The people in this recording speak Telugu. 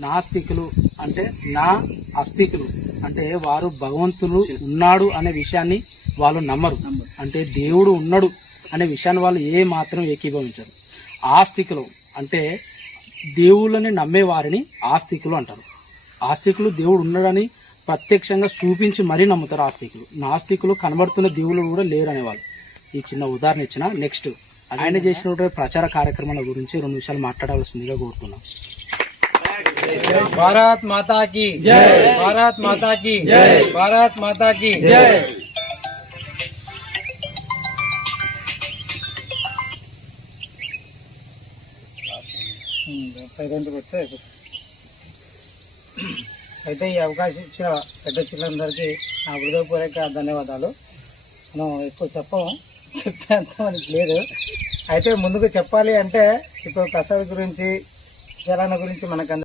నాస్తికులు అంటే నా అస్తికులు. అంటే వారు భగవంతుడు ఉన్నాడు అనే విషయాన్ని వాళ్ళు నమ్మరు. అంటే దేవుడు ఉన్నాడు అనే విషయాన్ని వాళ్ళు ఏ మాత్రం ఏకీభవించరు. ఆస్తికులు అంటే దేవుళ్ళని నమ్మే వారిని ఆస్తికులు అంటారు. ఆస్తికులు దేవుడు ఉన్నాడని ప్రత్యక్షంగా చూపించి మరీ నమ్ముతారు ఆస్తికులు. నాస్తికులు కనబడుతున్న దేవుళ్ళు కూడా లేరు అనేవాళ్ళు ఈ చిన్న ఉదాహరణ ఇచ్చిన. నెక్స్ట్. ఆయన చేసినటువంటి ప్రచార కార్యక్రమాల గురించి రెండు నిమిషాలు మాట్లాడాల్సిందిగా కోరుతున్నాం. భారత్ మాతాకి భారత్ మాతాకి భారత్ మాతాకి సైలెంట్ అయితే ఈ అవకాశం ఇచ్చిన పెద్ద చిల్లందరికీ నా హృదయపూర్వక ధన్యవాదాలు. మనం ఎక్కువ చెప్పము చెప్పేంత మనకి లేదు. అయితే ముందుకు చెప్పాలి అంటే ఇప్పుడు ప్రసాద్ గురించి చలాన గురించి మనకు